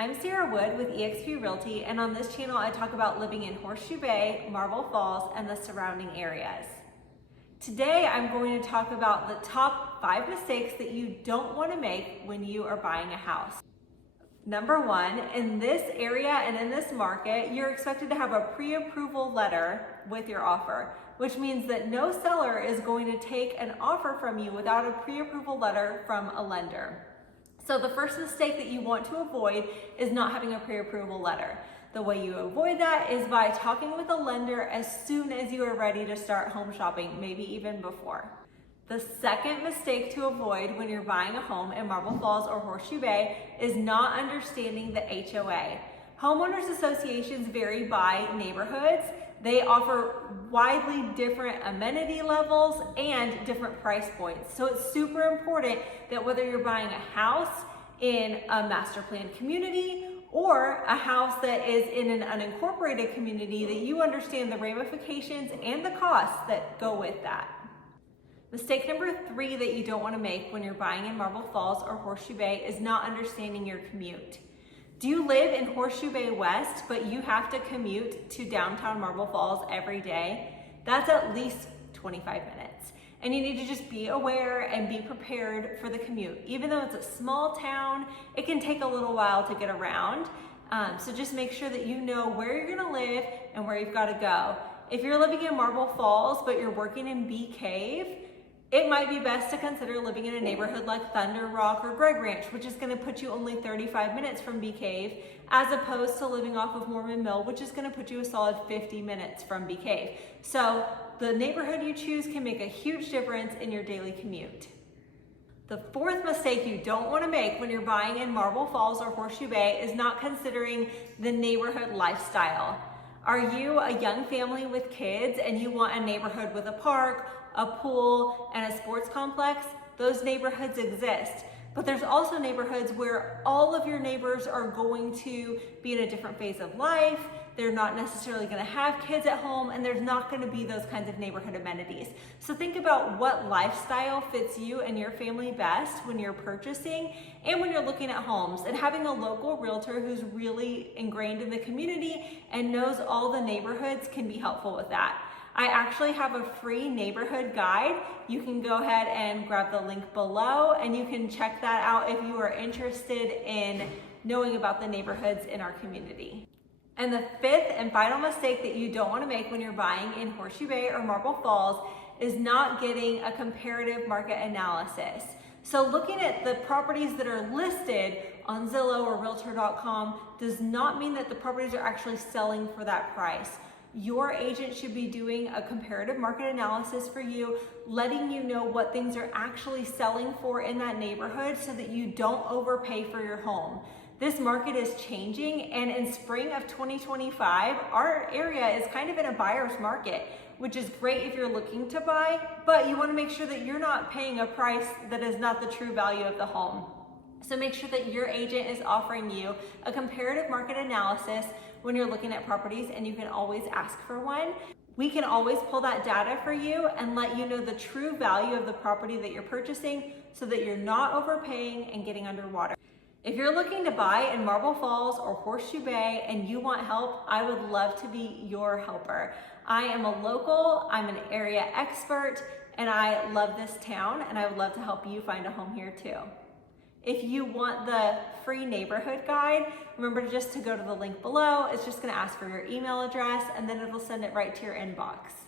I'm Sarah Wood with eXp Realty, and on this channel I talk about living in Horseshoe Bay, Marble Falls, and the surrounding areas. Today I'm going to talk about the top 5 mistakes that you don't want to make when you are buying a house. Number 1, in this area and in this market, you're expected to have a pre-approval letter with your offer, which means that no seller is going to take an offer from you without a pre-approval letter from a lender. So the first mistake that you want to avoid is not having a pre-approval letter. The way you avoid that is by talking with a lender as soon as you are ready to start home shopping, maybe even before. The second mistake to avoid when you're buying a home in Marble Falls or Horseshoe Bay is not understanding the HOA. Homeowners associations vary by neighborhoods. They offer widely different amenity levels and different price points. So it's super important that whether you're buying a house in a master plan community or a house that is in an unincorporated community, that you understand the ramifications and the costs that go with that. Mistake number 3 that you don't want to make when you're buying in Marble Falls or Horseshoe Bay is not understanding your commute. Do you live in Horseshoe Bay West, but you have to commute to downtown Marble Falls every day? That's at least 25 minutes. And you need to just be aware and be prepared for the commute. Even though it's a small town, it can take a little while to get around. So just make sure that you know where you're gonna live and where you've gotta go. If you're living in Marble Falls, but you're working in Bee Cave, it might be best to consider living in a neighborhood like Thunder Rock or Greg Ranch, which is going to put you only 35 minutes from Bee Cave, as opposed to living off of Mormon Mill, which is going to put you a solid 50 minutes from Bee Cave. So the neighborhood you choose can make a huge difference in your daily commute. The fourth mistake you don't want to make when you're buying in Marble Falls or Horseshoe Bay is not considering the neighborhood lifestyle. Are you a young family with kids and you want a neighborhood with a park, a pool, and a sports complex? Those neighborhoods exist. But there's also neighborhoods where all of your neighbors are going to be in a different phase of life. They're not necessarily going to have kids at home, and there's not going to be those kinds of neighborhood amenities. So think about what lifestyle fits you and your family best when you're purchasing and when you're looking at homes. And having a local realtor who's really ingrained in the community and knows all the neighborhoods can be helpful with that. I actually have a free neighborhood guide. You can go ahead and grab the link below and you can check that out if you are interested in knowing about the neighborhoods in our community. And the fifth and final mistake that you don't want to make when you're buying in Horseshoe Bay or Marble Falls is not getting a comparative market analysis. So looking at the properties that are listed on Zillow or Realtor.com does not mean that the properties are actually selling for that price. Your agent should be doing a comparative market analysis for you, letting you know what things are actually selling for in that neighborhood so that you don't overpay for your home. This market is changing, and in spring of 2025, our area is kind of in a buyer's market, which is great if you're looking to buy, but you want to make sure that you're not paying a price that is not the true value of the home. So make sure that your agent is offering you a comparative market analysis when you're looking at properties, and you can always ask for one. We can always pull that data for you and let you know the true value of the property that you're purchasing so that you're not overpaying and getting underwater. If you're looking to buy in Marble Falls or Horseshoe Bay and you want help, I would love to be your helper. I am a local, I'm an area expert, and I love this town, and I would love to help you find a home here too. If you want the free neighborhood guide, remember just to go to the link below. It's just going to ask for your email address, and then it'll send it right to your inbox.